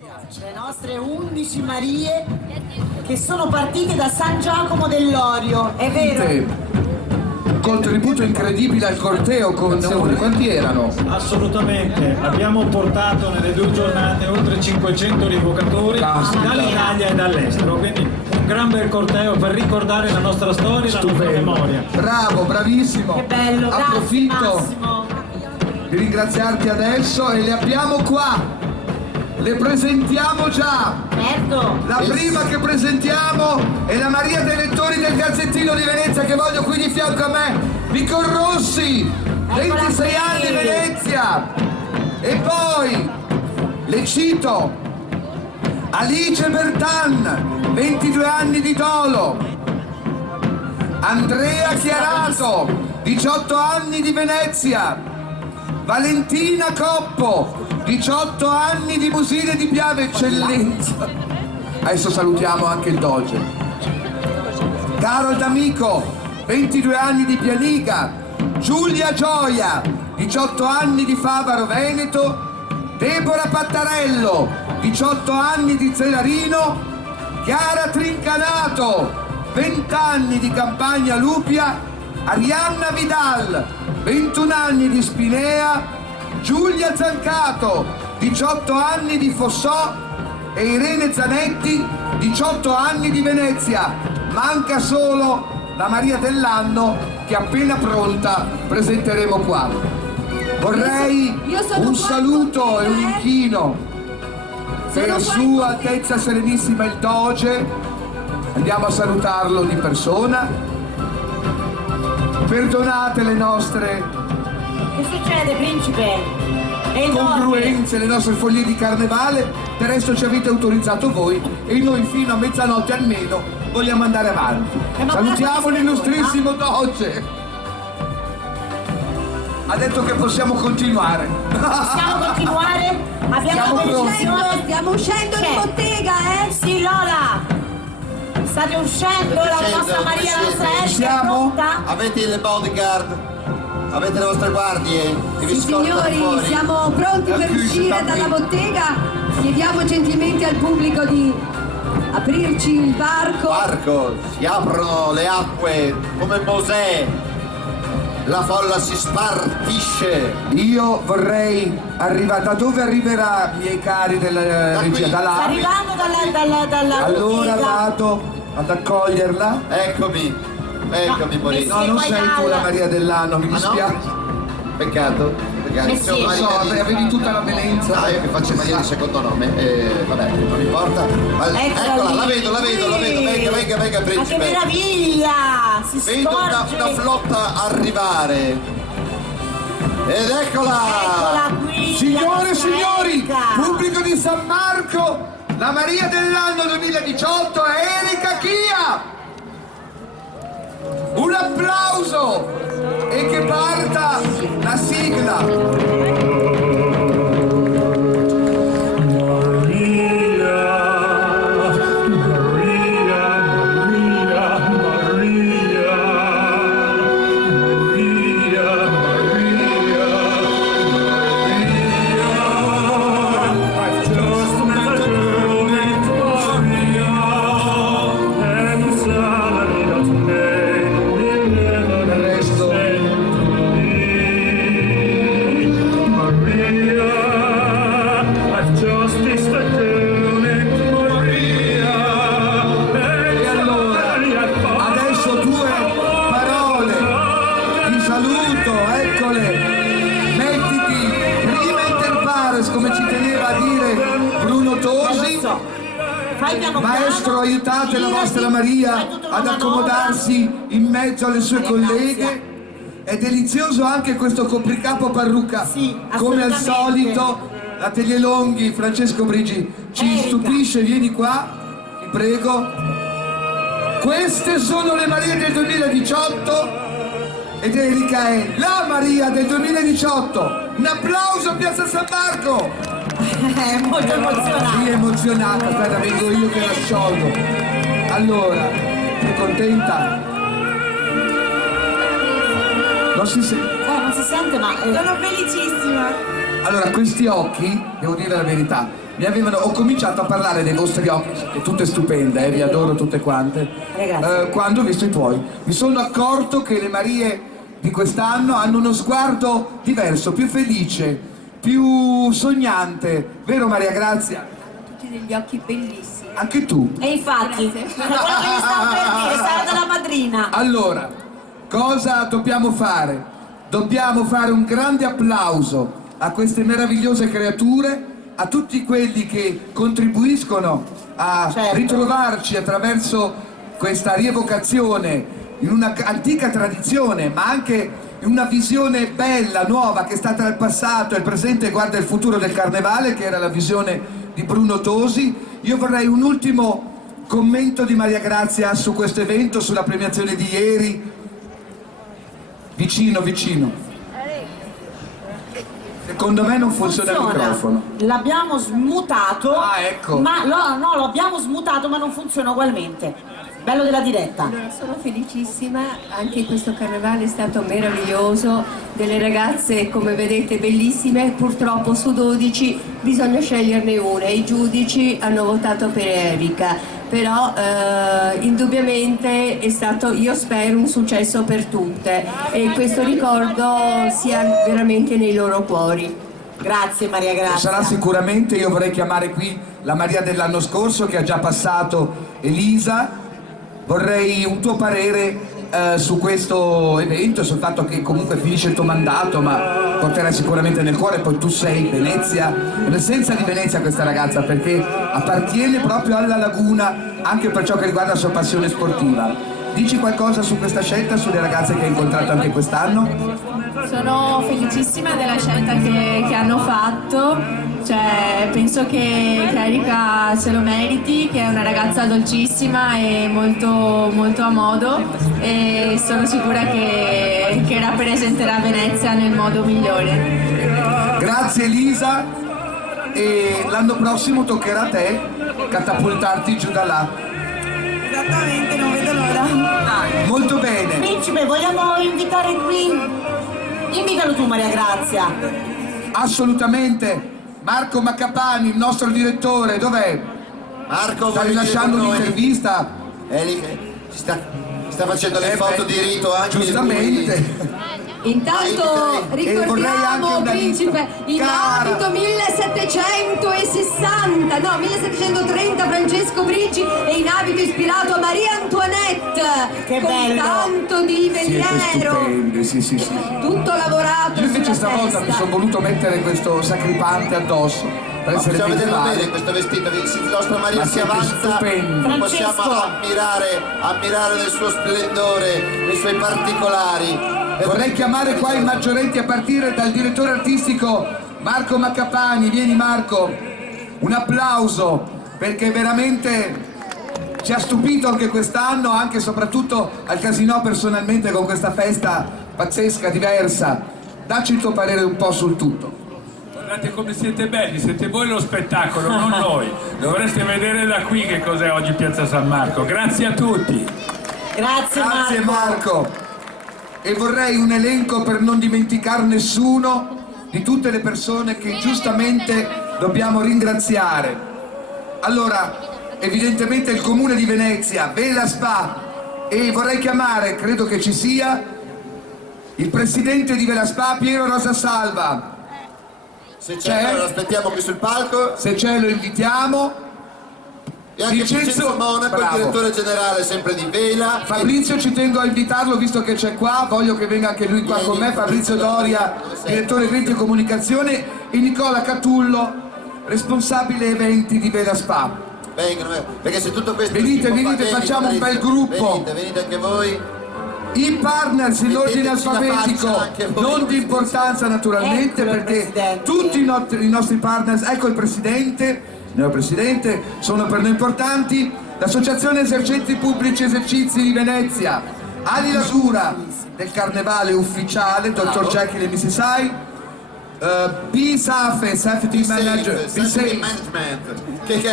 Le nostre 11 Marie che sono partite da San Giacomo dell'Orio, è vero? Contributo incredibile al corteo con quanti erano? Assolutamente, abbiamo portato nelle 2 giornate oltre 500 rivocatori dall'Italia e dall'estero, quindi un gran bel corteo per ricordare la nostra storia e la nostra memoria. Bravo, bravissimo. Che bello, grazie Approfitto Massimo. di ringraziarti adesso e le abbiamo qua. Le presentiamo già. Certo. La prima che presentiamo è la Maria dei Lettori del Gazzettino di Venezia, che voglio qui di fianco a me. Nicole Rossi, 26 anni, Venezia. E poi le cito Alice Bertan, 22 anni di Dolo. Andrea Chiarato, 18 anni di Venezia. Valentina Coppo, 18 anni di Musile di Piave, eccellenza. Adesso salutiamo anche il Doge. Carol D'Amico, 22 anni di Pianiga. Giulia Gioia, 18 anni di Favaro Veneto. Deborah Pattarello, 18 anni di Zelarino. Chiara Trincanato, 20 anni di Campagna Lupia. Arianna Vidal, 21 anni di Spinea. Giulia Zancato, 18 anni di Fossò. E Irene Zanetti, 18 anni di Venezia. Manca solo la Maria dell'anno che appena pronta presenteremo qua. Vorrei un saluto e un inchino per Sua Altezza Serenissima il Doge. Andiamo a salutarlo di persona. Perdonate le nostre Che succede, principe? È enorme. congruenze, le nostre foglie di carnevale, del resto ci avete autorizzato voi e noi fino a mezzanotte almeno vogliamo andare avanti. ma Salutiamo guarda, l'illustrissimo Doge. Ha detto che possiamo continuare. Possiamo continuare? Abbiamo Stiamo uscendo di bottega, eh? Sì, Lola! State uscendo, la nostra Maria, la nostra Erika è Siamo? pronta? Avete le bodyguard? Avete le vostre guardie? Che vi Sì, scortano signori, fuori? siamo pronti per uscire dalla bottega. Chiediamo gentilmente al pubblico di aprirci il varco. Marco, si aprono le acque come Mosè. La folla si spartisce. Io vorrei arrivare. Da dove arriverà, miei cari della regia? Sta Dalla arrivando dalla Allora bottega. vado ad accoglierla. Eccomi, Morino. No, non sei tu la Maria dell'anno, mi Ah, no? dispiace. Peccato. sì. Lo so, avevi tutta la valenza. Ah, io che faccio Maria di secondo nome. Vabbè, non importa. Eccola, la vedo. Venga, Ma che principe. meraviglia! Si Vedo una scorge. flotta arrivare. Ed eccola! Eccola qui! Signore la e nostra signori, Erika. pubblico di San Marco, la Maria dell'anno 2018 è Erika Chia. Un applauso e che parta la sigla. Del resto e allora adesso due parole di saluto, eccole. Mettiti prima inter pares, come ci teneva a dire Bruno Tosi. Fai piano Maestro, piano, aiutate la girati, vostra Maria fai tutta ad una accomodarsi in mezzo alle sue colleghe. È delizioso anche questo copricapo parrucca. Sì, come al assolutamente. solito, l'Atelier Longhi, Francesco Brigi ci Erika. stupisce. Vieni qua, ti prego. Queste sono le Marie del 2018 ed Erika è la Maria del 2018. Un applauso a Piazza San Marco. È molto emozionante. Sì, emozionata, aspetta, vengo io che la sciolgo. Allora, sei contenta? Non si sente. Non si sente, ma Sono felicissima. Allora, questi occhi, devo dire la verità, ho cominciato a parlare dei vostri occhi, siete tutte stupende, vi adoro tutte quante. Grazie. Quando ho visto i tuoi, mi sono accorto che le Marie di quest'anno hanno uno sguardo diverso, più felice, più sognante, vero Maria Grazia? Tutti degli occhi bellissimi. Anche tu. E infatti, Grazie. quello che mi stavo per dire, sarà dalla madrina. Allora, cosa dobbiamo fare? Dobbiamo fare un grande applauso a queste meravigliose creature, a tutti quelli che contribuiscono a Certo. ritrovarci attraverso questa rievocazione in una antica tradizione, ma anche in una visione bella, nuova, che sta tra il passato e il presente e guarda il futuro del carnevale, che era la visione di Bruno Tosi. Io vorrei un ultimo commento di Maria Grazia su questo evento, sulla premiazione di ieri. Vicino, vicino. Secondo me non funziona il microfono. L'abbiamo smutato. Ah, ecco. Ma no, lo abbiamo smutato, ma non funziona ugualmente. Bello della diretta. Allora, sono felicissima, anche questo carnevale è stato meraviglioso, delle ragazze come vedete bellissime, purtroppo su 12 bisogna sceglierne una, i giudici hanno votato per Erika, però indubbiamente è stato, io spero, un successo per tutte e questo ricordo sia veramente nei loro cuori. Grazie Maria Grazia. Sarà sicuramente, io vorrei chiamare qui la Maria dell'anno scorso che ha già passato, Elisa. Vorrei un tuo parere su questo evento, sul fatto che comunque finisce il tuo mandato, ma porterai sicuramente nel cuore, poi tu sei Venezia, l'essenza di Venezia questa ragazza, perché appartiene proprio alla laguna anche per ciò che riguarda la sua passione sportiva. Dici qualcosa su questa scelta, sulle ragazze che hai incontrato anche quest'anno? Sono felicissima della scelta che hanno fatto, cioè, penso che Erika se lo meriti, che è una ragazza dolcissima e molto, molto a modo e sono sicura che rappresenterà Venezia nel modo migliore. Grazie Elisa, e l'anno prossimo toccherà a te catapultarti giù da là. Esattamente, non vedo l'ora. Molto bene. Principe, vogliamo invitare qui? Invitalo tu Maria Grazia. Assolutamente. Marco Maccapani, il nostro direttore, dov'è? Marco, Sta vuoi rilasciando dire con noi? un'intervista? È lì che sta facendo le foto di rito anche giustamente. lui. Intanto vorrei anche ricordiamo, una principe, lista. in Cara. abito 1760, no 1730 Francesco Brici e in abito ispirato a Maria Antoinette, Che con bello. tanto di Siete veliero, stupendi, sì. tutto lavorato Io invece sulla stavolta mi testa. sono voluto mettere questo sacripante addosso per essere Possiamo vederlo medievale. bene questo vestito, se la nostra Maria Ma si siete avanza, stupendi. possiamo ammirare nel suo splendore, nei suoi particolari. Vorrei chiamare qua i maggioretti a partire dal direttore artistico Marco Maccapani. Vieni Marco, un applauso perché veramente ci ha stupito anche quest'anno, anche e soprattutto al Casinò personalmente con questa festa pazzesca, diversa. Dacci il tuo parere un po' sul tutto. Guardate come siete belli, siete voi lo spettacolo, non noi. Dovreste vedere da qui che cos'è oggi Piazza San Marco. Grazie a tutti. Grazie Grazie Marco. Marco. E vorrei un elenco per non dimenticare nessuno di tutte le persone che giustamente dobbiamo ringraziare. Allora, evidentemente il Comune di Venezia, Vela Spa, e vorrei chiamare, credo che ci sia, il presidente di Vela Spa, Piero Rosa Salva. Se C'è? c'è, lo aspettiamo qui sul palco. Se c'è lo invitiamo. E anche Vincenzo Monaco, il bravo. direttore generale sempre di Vela. Fabrizio ci tengo a invitarlo visto che c'è qua, voglio che venga anche lui qua con me, Fabrizio Doria, direttore eventi e comunicazione, e Nicola Catullo, responsabile eventi di Vela Spa. Vengono, perché se tutto questo Venite, si può venite, fare, facciamo un bel gruppo. Venite anche voi. I partners in ordine Metteteci la alfabetico, faccia anche voi. non di importanza naturalmente, Eccolo il perché presidente. tutti i nostri partners, ecco il presidente, signor presidente, sono per noi importanti. L'Associazione Esercenti Pubblici Esercizi di Venezia, Ali Lasura del Carnevale Ufficiale, Dr. Jekyll e Mrs. Hyde, B-Safe, Safety Manager, Safety Management, che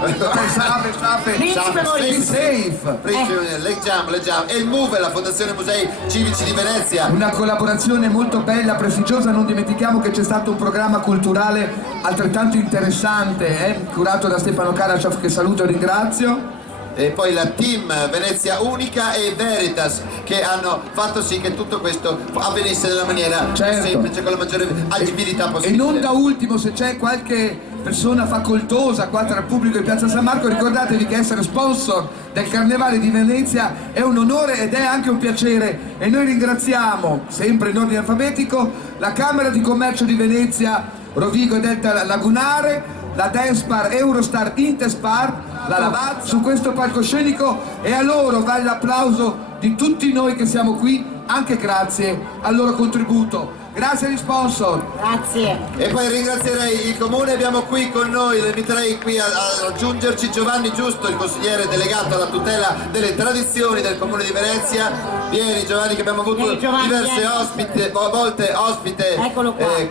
Principe Maurizio. Safe. Principe, leggiamo. E il MUVE, la Fondazione Musei Civici di Venezia. Una collaborazione molto bella, prestigiosa. Non dimentichiamo che c'è stato un programma culturale altrettanto interessante, curato da Stefano Karasciov, che saluto e ringrazio. E poi la team Venezia Unica e Veritas, che hanno fatto sì che tutto questo avvenisse nella maniera semplice, con la maggiore agibilità E possibile. non da ultimo, se c'è qualche persona facoltosa qua tra il pubblico di Piazza San Marco, ricordatevi che essere sponsor del Carnevale di Venezia è un onore ed è anche un piacere, e noi ringraziamo, sempre in ordine alfabetico, la Camera di Commercio di Venezia, Rovigo e Delta Lagunare, la Despar, Eurostar, Intespar, la Lavazza, su questo palcoscenico, e a loro va l'applauso di tutti noi che siamo qui, anche grazie al loro contributo. Grazie agli sponsor. Grazie. E poi ringrazierei il comune, abbiamo qui con noi, lo inviterei qui a raggiungerci, Giovanni Giusto, il consigliere delegato alla tutela delle tradizioni del comune di Venezia. Vieni Giovanni, che abbiamo avuto Vieni, Giovanni, diverse volte ospite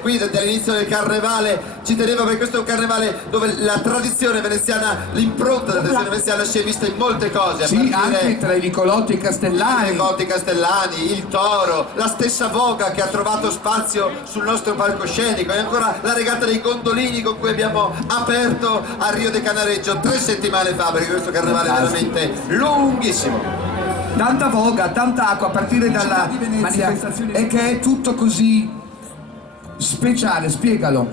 qui dall'inizio del carnevale. Ci tenevo perché questo è un carnevale dove la tradizione veneziana, l'impronta della tradizione veneziana si è vista in molte cose. Sì, anche tra i Nicolotti e Castellani. I Nicolotti Castellani, il Toro, la stessa Voga che ha trovato spazio sul nostro palcoscenico, e ancora la regata dei gondolini con cui abbiamo aperto a Rio de Canareggio 3 settimane fa, perché questo carnevale è veramente lunghissimo. Tanta voga, tanta acqua a partire dalla manifestazione, e che è tutto così speciale, spiegalo.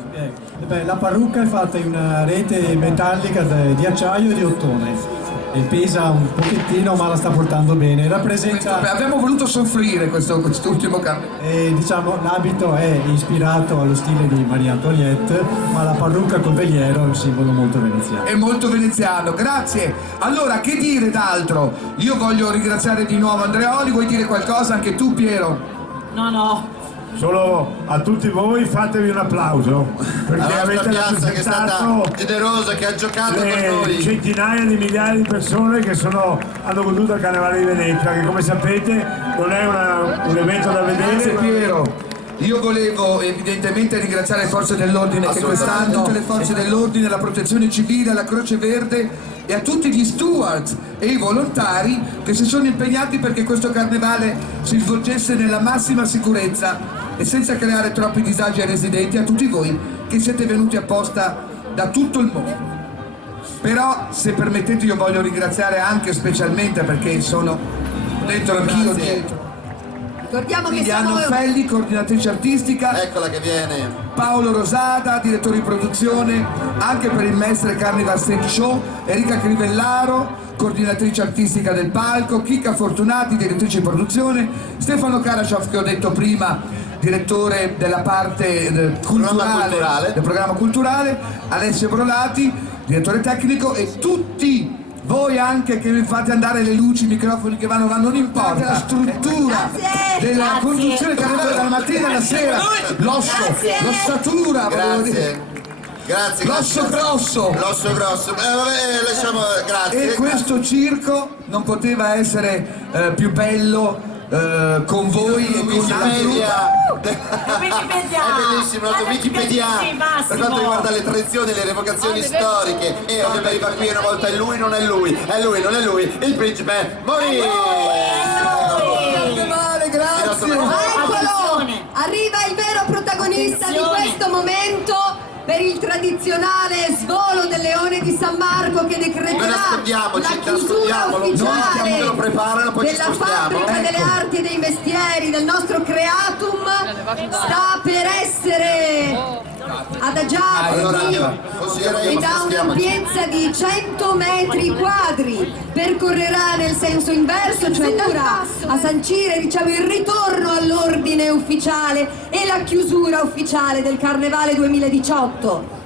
La parrucca è fatta in una rete metallica di acciaio e di ottone. E pesa un pochettino, ma la sta portando bene. Rappresenta. Abbiamo voluto soffrire quest'ultimo carnevale. Diciamo, l'abito è ispirato allo stile di Maria Antoniette, ma la parrucca col veliero è un simbolo molto veneziano. È molto veneziano, grazie. Allora, che dire d'altro? Io voglio ringraziare di nuovo Andreoli. Vuoi dire qualcosa anche tu, Piero? No. Solo a tutti voi fatevi un applauso, perché La avete nostra piazza che è stata rappresentato generosa, che ha giocato con noi. centinaia di migliaia di persone che hanno goduto al Carnevale di Venezia, che come sapete non è un evento da vedere. Grazie Piero. Io volevo evidentemente ringraziare le forze dell'ordine che quest'anno, tutte le forze dell'ordine, la protezione civile, la Croce Verde, e a tutti gli steward e i volontari che si sono impegnati perché questo carnevale si svolgesse nella massima sicurezza e senza creare troppi disagi ai residenti, a tutti voi che siete venuti apposta da tutto il mondo. Però, se permettete, io voglio ringraziare anche specialmente, perché sono dentro anch'io dietro, Ricordiamo che Liliana siamo Felli, coordinatrice artistica, Eccola che viene. Paolo Rosada, direttore di produzione anche per il Mestre Carnival Stage Show, Enrica Crivellaro, coordinatrice artistica del palco, Chicca Fortunati, direttrice di produzione, Stefano Karasciov, che ho detto prima, direttore della parte culturale, del programma culturale, Alessio Brolati, direttore tecnico, e tutti voi anche che mi fate andare le luci, i microfoni che vanno, non importa, la struttura della conduzione che arriva dalla mattina alla sera, l'ossatura, volevo dire. Grazie. L'osso grosso. L'osso grosso. Vabbè, lasciamo, grazie. E questo circo non poteva essere più bello con voi e con Wikipedia. Wikipedia. È bellissimo, la Wikipedia per quanto riguarda le tradizioni, le rievocazioni storiche. E ovviamente arriva qui una volta è lui, non è lui, non è lui, il principe Maurizio. Grazie. Eccolo! Arriva il vero protagonista di questo momento, per il tradizionale svolo del Leone di San Marco, che decreterà la chiusura ufficiale della fabbrica delle arti e dei mestieri del nostro Creatum. Sta per essere adagiato e da un'ampiezza di 100 metri quadri percorrerà nel senso inverso, cioè a sancire il ritorno all'ordine ufficiale e la chiusura ufficiale del Carnevale 2018.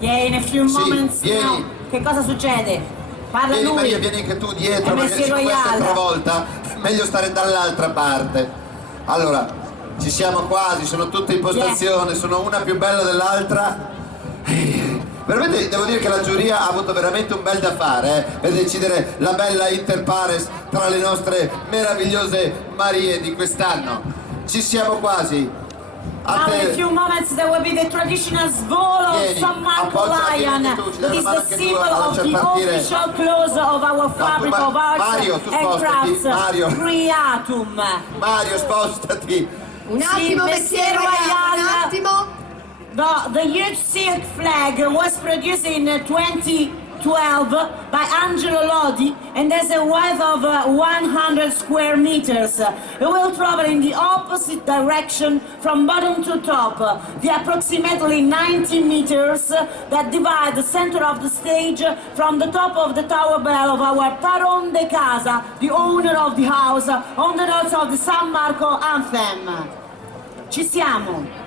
In a few moments now. Che cosa succede? Parla Vieni lui. Maria, vieni anche tu dietro, MSC perché questa è Royale. l'altra volta, meglio stare dall'altra parte. Allora, ci siamo quasi, sono tutte in postazione, sono una più bella dell'altra. Veramente devo dire che la giuria ha avuto veramente un bel da fare per decidere la bella inter pares tra le nostre meravigliose Marie di quest'anno. Ci siamo quasi. Now in a few moments there will be the traditional swallow of San Marco lion. That is the symbol of the official close of our fabric of arts and crafts, Creatum. Mario, spostati. Un attimo, messiere Royale, un attimo. The huge silk flag was produced in 2012 by Angelo Lodi and has a width of 100 square meters. It will travel in the opposite direction from bottom to top. The approximately 90 meters that divide the center of the stage from the top of the tower bell of our Paron de Casa, the owner of the house, on the notes of the San Marco anthem. Ci siamo!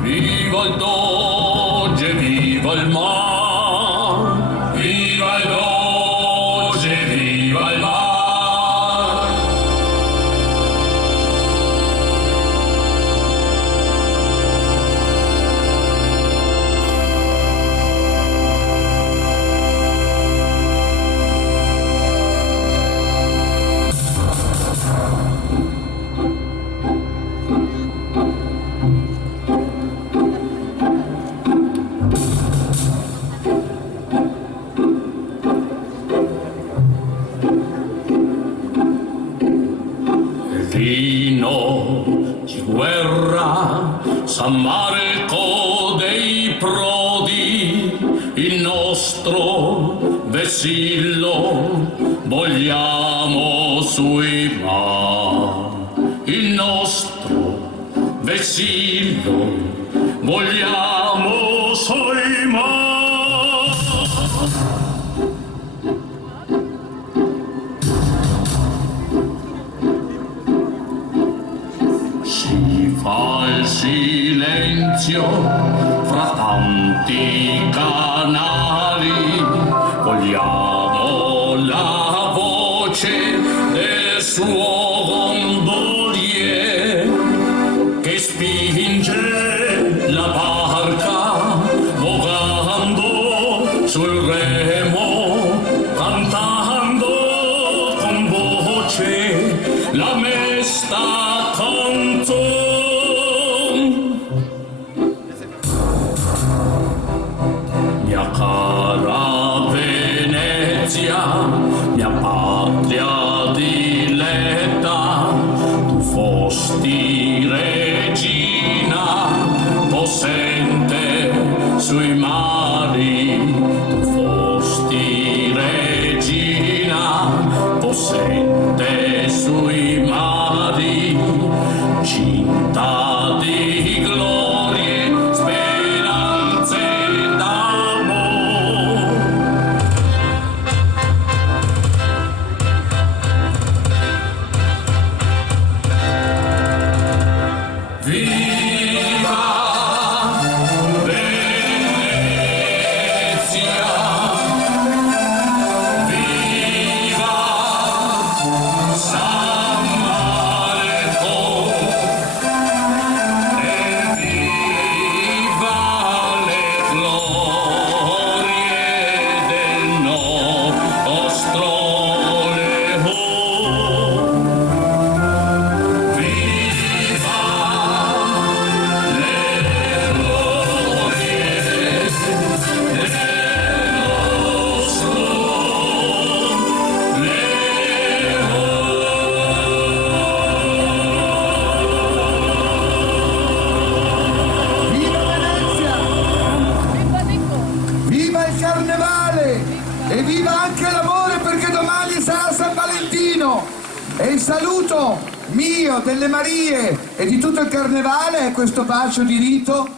Viva il Doge, viva il mar, viva il Doge, viva il mar. Vino di guerra, San Marco dei Prodi, il nostro vessillo vogliamo sui mar. Il nostro vessillo vogliamo sui mar. Si fa il silenzio fra tanti canali, vogliamo la voce del suo gondolier che spinge la barca vogando sul remo, cantando con voce la mesta mia cara Venezia, mia patria diletta, tu fosti regina possente sui mari, tu fosti regina possente sui mari, cinta di glorie, speranze d'amore. Viva Venezia, viva San Marco. Viva le glorie del nostro leone. Viva le glorie del nostro Viva Venezia! Viva il carnevale! E viva anche l'amore, perché domani sarà San Valentino! E il saluto mio, delle Marie e di tutto il carnevale è questo bacio di rito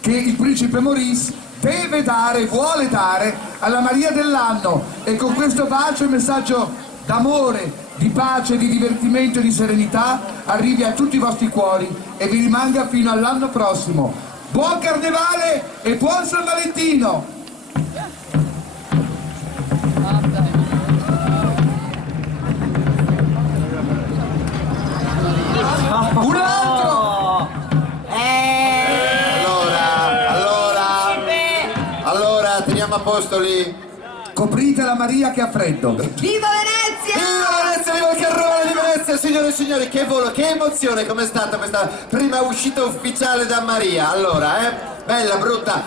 che il principe Maurice deve dare, vuole dare alla Maria dell'anno. E con questo bacio il messaggio d'amore, di pace, di divertimento e di serenità arrivi a tutti i vostri cuori e vi rimanga fino all'anno prossimo. Buon Carnevale e buon San Valentino! Un altro! Allora, teniamo a posto lì. Coprite la Maria che ha freddo. Viva Venezia! Viva Venezia, viva il carrone di Venezia, signore e signori, che volo, che emozione, com'è stata questa prima uscita ufficiale da Maria? Allora, bella, brutta,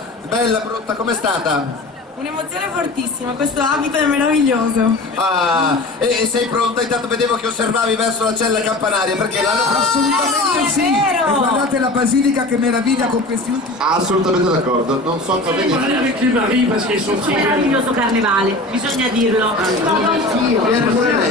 com'è stata? Un'emozione fortissima, questo abito è meraviglioso. Ah, e sei pronta? Intanto vedevo che osservavi verso la cella campanaria, perché l'hanno Assolutamente sì! E guardate la basilica che meraviglia con questi ultimi... assolutamente d'accordo, non so cosa dire. Meraviglioso carnevale, bisogna dirlo. Viene pure lei.